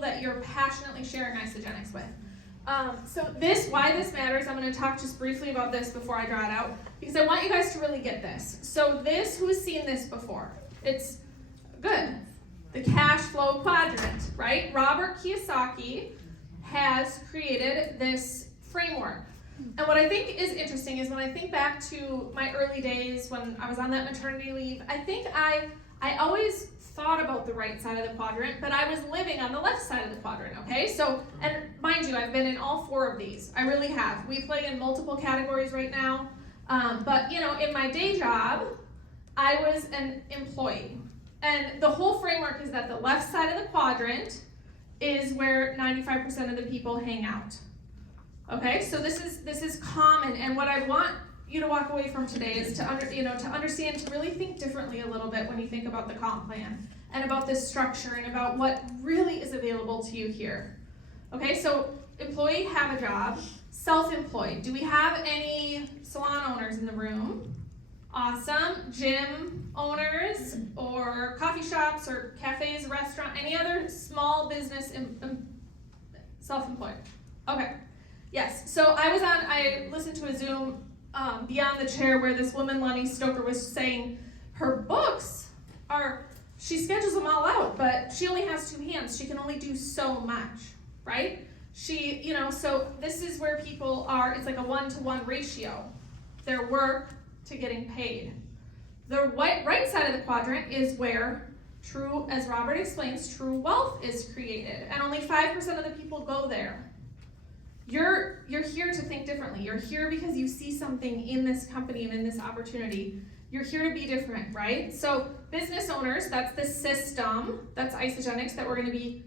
that you're passionately sharing isogenics with. So why this matters, I'm going to talk just briefly about this before I draw it out, because I want you guys to really get this. So who's seen this before? It's good. The cash flow quadrant, right? Robert Kiyosaki has created this framework. And what I think is interesting is when I think back to my early days when I was on that maternity leave, I think I always thought about the right side of the quadrant, but I was living on the left side of the quadrant, okay? So, and mind you, I've been in all 4 of these. I really have. We play in multiple categories right now. But, in my day job, I was an employee. And the whole framework is that the left side of the quadrant is where 95% of the people hang out. Okay, so this is common, and what I want you to walk away from today is to understand, to really think differently a little bit when you think about the comp plan and about this structure and about what really is available to you here. Okay, so employee, have a job. Self-employed, do we have any salon owners in the room? Awesome. Gym owners or coffee shops or cafes, restaurant, any other small business self-employed? Okay. Yes. So I listened to a Zoom Beyond the Chair where this woman, Lenny Stoker, was saying her books she schedules them all out, but she only has 2 hands. She can only do so much, right? So this is where people are, it's like a 1-to-1 ratio. Their work to getting paid. The right side of the quadrant is where as Robert explains, true wealth is created, and only 5% of the people go there. You're here to think differently. You're here because you see something in this company and in this opportunity. You're here to be different, right? So business owners, that's the system, that's isogenics that we're going to be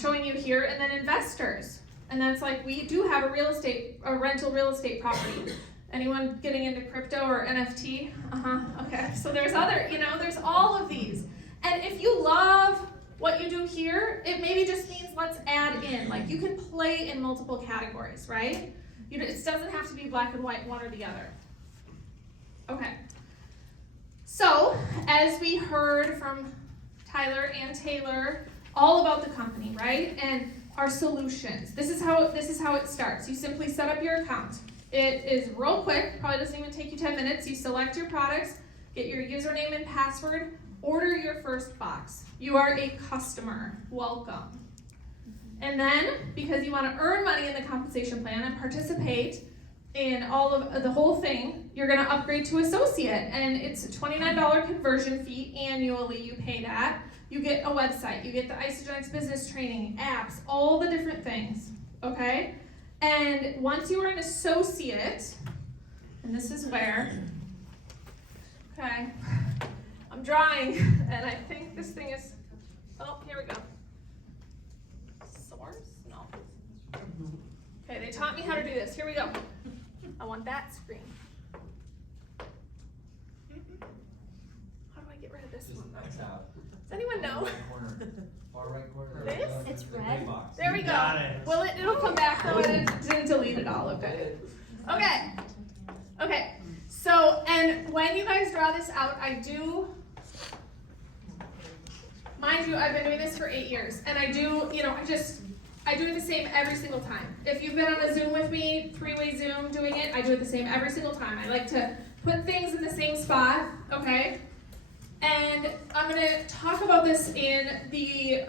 showing you here, and then investors, and that's like we do have a rental real estate property. Anyone getting into crypto or NFT? Okay. So there's there's all of these. And if you love what you do here, it maybe just means let's add in. Like you can play in multiple categories, right? It doesn't have to be black and white, one or the other. Okay. So as we heard from Tyler and Taylor, all about the company, right? And our solutions. This is how it starts. You simply set up your account. It is real quick, probably doesn't even take you 10 minutes. You select your products, get your username and password, order your first box. You are a customer. Welcome. And then, because you want to earn money in the compensation plan and participate in all of the whole thing, you're going to upgrade to associate. And it's a $29 conversion fee annually you pay that. You get a website, you get the Isogenics business training, apps, all the different things, okay? And once you are an associate, and this is where, okay, I'm drawing, and I think this thing is, here we go. Source? No. Okay, they taught me how to do this. Here we go. I want that screen. How do I get rid of this one? Does anyone know? Far right corner. This? It's red. There we go. Well, it'll come back though. I didn't delete it all. Okay. Okay. So, and when you guys draw this out, mind you, I've been doing this for 8 years, and I do it the same every single time. If you've been on a Zoom with me, 3-way Zoom doing it, I do it the same every single time. I like to put things in the same spot, okay? And I'm going to talk about this in the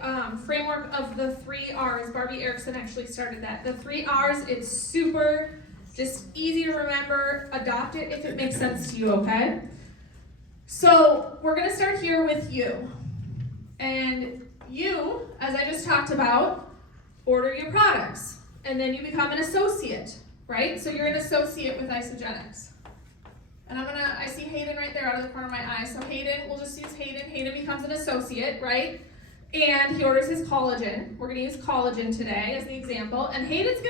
framework of the 3 R's. Barbie Erickson actually started that. The 3 R's, it's super just easy to remember. Adopt it if it makes sense to you, okay? So we're going to start here with you. And you, as I just talked about, order your products. And then you become an associate, right? So you're an associate with Isogenics. And I see Hayden right there out of the corner of my eye. So Hayden, we'll just use Hayden. Hayden becomes an associate, right? And he orders his collagen. We're gonna use collagen today as the example. And Hayden's he's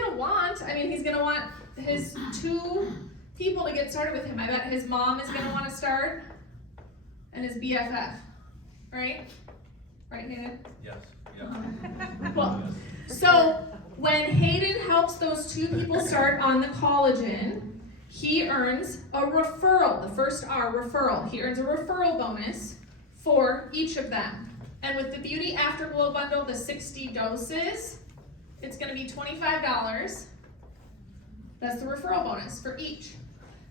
gonna want his 2 people to get started with him. I bet his mom is gonna wanna start and his BFF, right? Right, Hayden? Yes, yeah. Well, so when Hayden helps those 2 people start on the collagen, he earns a referral, the first R, referral. He earns a referral bonus for each of them. And with the Beauty Afterglow bundle, the 60 doses, it's going to be $25. That's the referral bonus for each.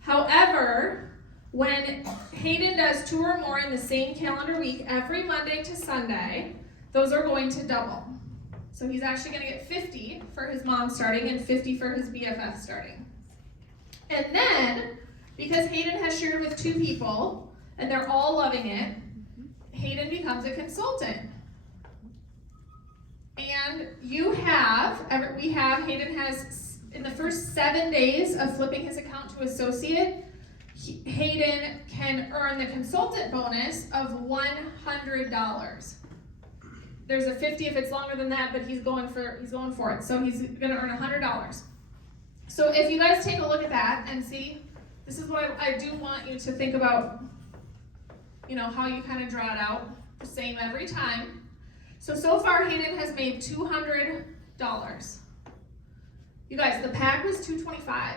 However, when Hayden does 2 or more in the same calendar week, every Monday to Sunday, those are going to double. So he's actually going to get 50 for his mom starting and 50 for his BFF starting. And then, because Hayden has shared with 2 people, and they're all loving it, Hayden becomes a consultant. And Hayden has, in the first 7 days of flipping his account to associate, Hayden can earn the consultant bonus of $100. There's a 50 if it's longer than that, but he's going for it. So he's gonna earn $100. So if you guys take a look at that and see, this is what I do want you to think about, how you kind of draw it out, the same every time. So far Hayden has made $200. You guys, the pack was $225,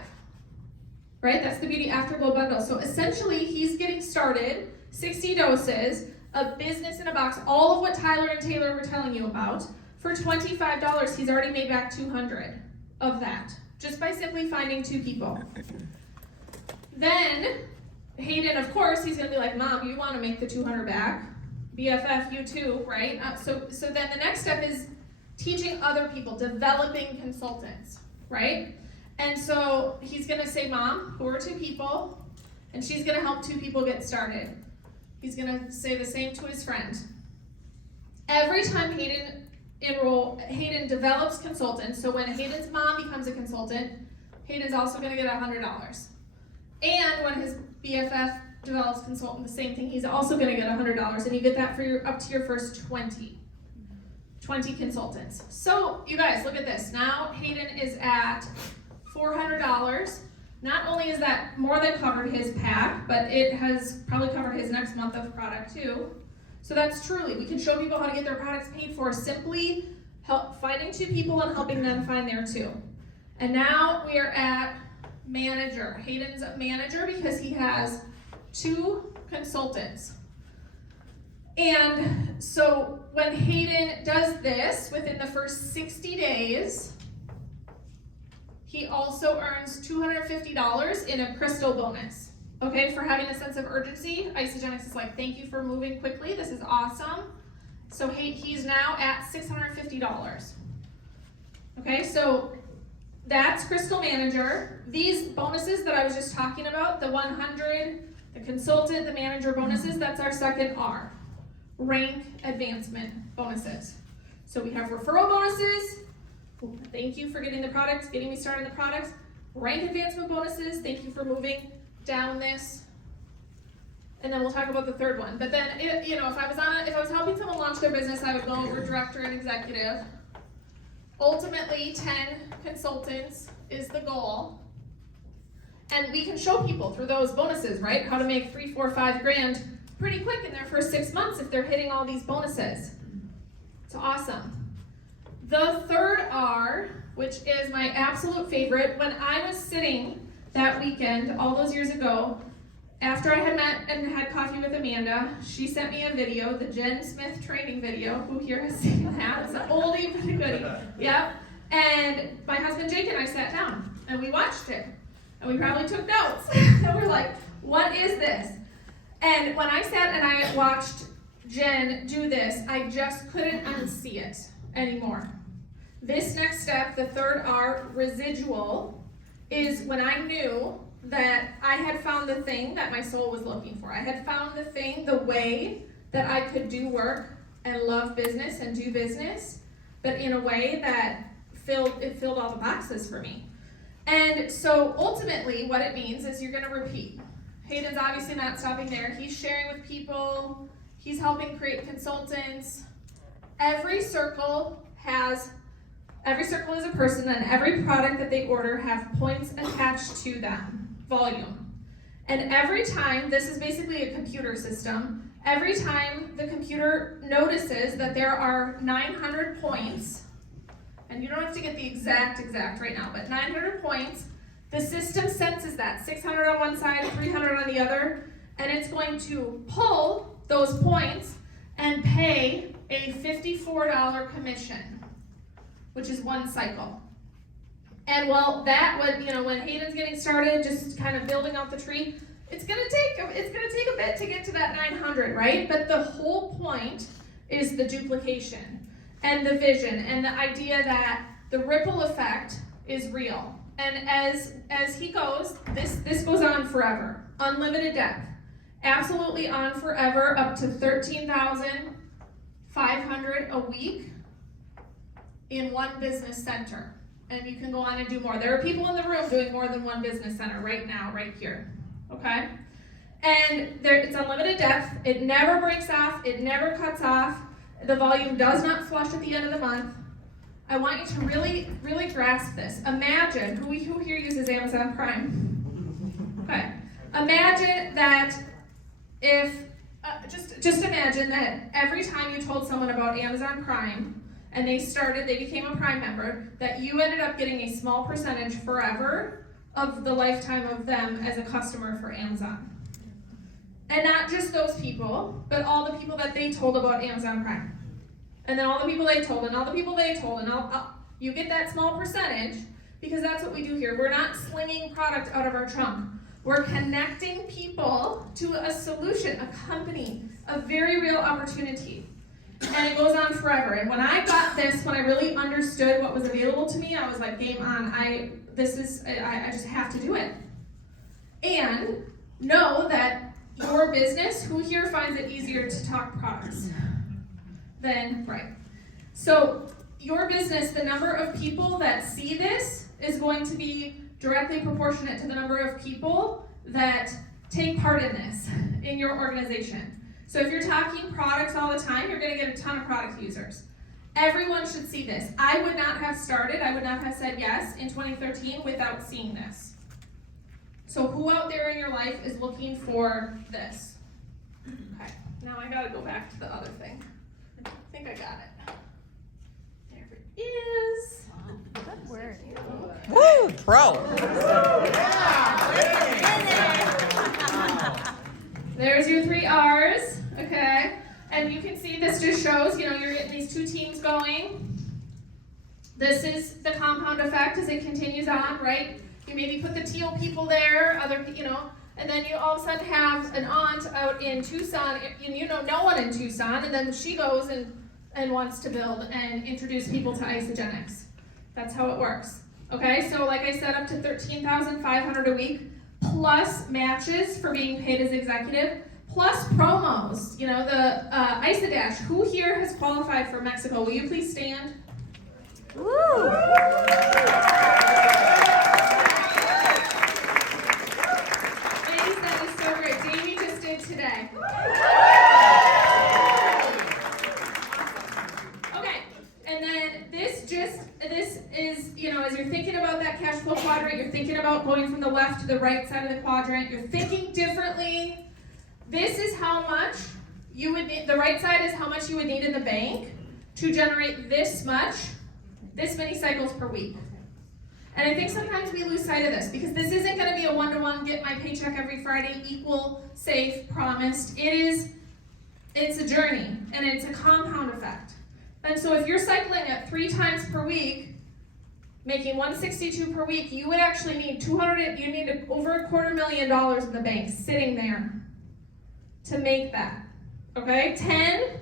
right? That's the Beauty Afterglow bundle. So essentially he's getting started, 60 doses, a business in a box, all of what Tyler and Taylor were telling you about. For $25, he's already made back $200 of that, just by simply finding 2 people. Then, Hayden, of course, he's gonna be like, Mom, you wanna make the $200 back. BFF, you too, right? So then the next step is teaching other people, developing consultants, right? And so he's gonna say, Mom, who are 2 people? And she's gonna help 2 people get started. He's gonna say the same to his friend. Every time Hayden develops consultants, so when Hayden's mom becomes a consultant, Hayden's also gonna get $100. And when his BFF develops consultant, the same thing, he's also gonna get $100, and you get that for up to your first 20 consultants. So you guys, look at this. Now Hayden is at $400. Not only is that more than covered his pack, but it has probably covered his next month of product too. So that's truly, we can show people how to get their products paid for simply finding 2 people and helping them find their 2. And now we are at manager. Hayden's a manager because he has 2 consultants. And so when Hayden does this within the first 60 days, he also earns $250 in a crystal bonus, okay, for having a sense of urgency. Isagenix is like, thank you for moving quickly. This is awesome. So he's now at $650. Okay, so that's Crystal Manager. These bonuses that I was just talking about, the 100, the consultant, the manager bonuses, that's our second R, rank advancement bonuses. So we have referral bonuses. Thank you for getting the products, getting me started in the products. Rank advancement bonuses, thank you for moving down this. And then we'll talk about the third one. But then, if I was helping someone launch their business, I would go over director and executive. Ultimately, 10 consultants is the goal. And we can show people through those bonuses, right? How to make $3, $4, $5 grand pretty quick in their first 6 months if they're hitting all these bonuses. It's awesome. The third R, which is my absolute favorite, when I was sitting that weekend all those years ago, after I had met and had coffee with Amanda, she sent me a video, the Jen Smith training video. Who here has seen that? It's an oldie but a goodie. Yep. And my husband Jake and I sat down and we watched it. And we probably took notes. And we're like, what is this? And when I sat and I watched Jen do this, I just couldn't unsee it anymore. This next step, the third R, residual, is when I knew that I had found the thing that my soul was looking for. I had found the thing, the way that I could do work and love business and do business, but in a way that filled all the boxes for me. And so ultimately what it means is you're gonna repeat. Hayden's obviously not stopping there. He's sharing with people, he's helping create consultants. Every circle is a person, and every product that they order have points attached to them, volume. And every time, this is basically a computer system, every time the computer notices that there are 900 points, and you don't have to get the exact right now, but 900 points, the system senses that, 600 on one side, 300 on the other, and it's going to pull those points and pay a $54 commission, which is one cycle. And well, that would, when Hayden's getting started, just kind of building out the tree, it's gonna take a bit to get to that 900, right? But the whole point is the duplication and the vision and the idea that the ripple effect is real. And as he goes, this goes on forever. Unlimited depth. Absolutely on forever, up to 13,500 a week in one business center. And you can go on and do more. There are people in the room doing more than one business center right now, right here. Okay? And it's unlimited depth. It never breaks off. It never cuts off. The volume does not flush at the end of the month. I want you to really, really grasp this. Imagine, who here uses Amazon Prime? Okay. Imagine that if, just imagine that every time you told someone about Amazon Prime, and they became a Prime member, that you ended up getting a small percentage forever of the lifetime of them as a customer for Amazon. And not just those people, but all the people that they told about Amazon Prime. And then all the people they told, and all the people they told, and you get that small percentage, because that's what we do here. We're not slinging product out of our trunk. We're connecting people to a solution, a company, a very real opportunity. And it goes on forever. And when I got this, when I really understood what was available to me, I was like, game on. I just have to do it. And know that your business, who here finds it easier to talk products than, right? So your business, the number of people that see this is going to be directly proportionate to the number of people that take part in this in your organization. So if you're talking products all the time, you're going to get a ton of product users. Everyone should see this. I would not have started, I would not have said yes in 2013 without seeing this. So who out there in your life is looking for this? Okay, now I got to go back to the other thing. I think I got it. There it is. Good word. Woo, pro. There's your 3 R's, okay? And you can see this just shows, you're getting these 2 teams going. This is the compound effect as it continues on, right? You maybe put the teal people there, and then you all of a sudden have an aunt out in Tucson, and no one in Tucson, and then she goes and wants to build and introduce people to isogenics. That's how it works, okay? So like I said, up to 13,500 a week, plus matches for being paid as executive, plus promos, the Isodash. Who here has qualified for Mexico? Will you please stand? Woo! Ladies, that is so great. Jamie just did today. Okay, and then this is, as you're thinking about that cash flow quadrant, you're thinking about going from the left to the right side of the quadrant, you're thinking differently. This is how much you would need, the right side is how much you would need in the bank to generate this many cycles per week. And I think sometimes we lose sight of this because this isn't going to be a one-to-one, get my paycheck every Friday, equal, safe, promised. It's a journey, and it's a compound effect. And so if you're cycling at 3 times per week, making 162 per week, you would actually need over $250,000 in the bank sitting there to make that. Okay, 10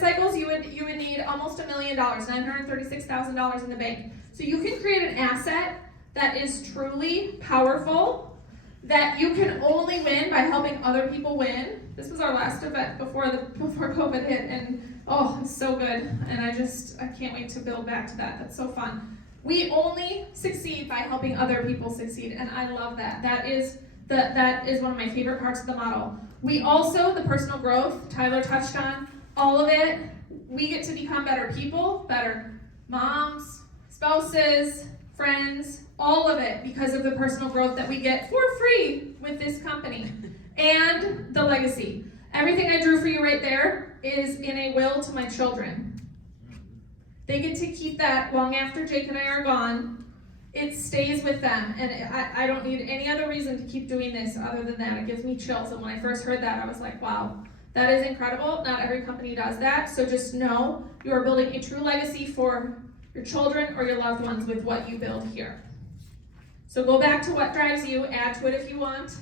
cycles, you would need almost $1 million, $936,000 in the bank. So you can create an asset that is truly powerful, that you can only win by helping other people win. This was our last event before COVID hit, and it's so good. And I can't wait to build back to that. That's so fun. We only succeed by helping other people succeed, and I love that. That is one of my favorite parts of the model. We also, the personal growth, Tyler touched on, all of it, we get to become better people, better moms, spouses, friends, all of it because of the personal growth that we get for free with this company. And the legacy. Everything I drew for you right there is in a will to my children. They get to keep that long after Jake and I are gone. It stays with them, and I don't need any other reason to keep doing this other than that. It gives me chills, and when I first heard that, I was like, wow, That is incredible. Not every company does that. So just know you are building a true legacy for your children or your loved ones with what you build here. So go back to what drives you, add to it if you want.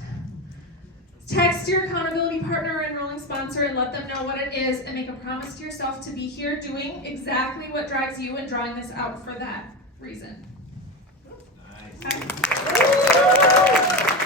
Text your accountability partner or enrolling sponsor and let them know what it is and make a promise to yourself to be here doing exactly what drives you and drawing this out for that reason. Nice. Okay.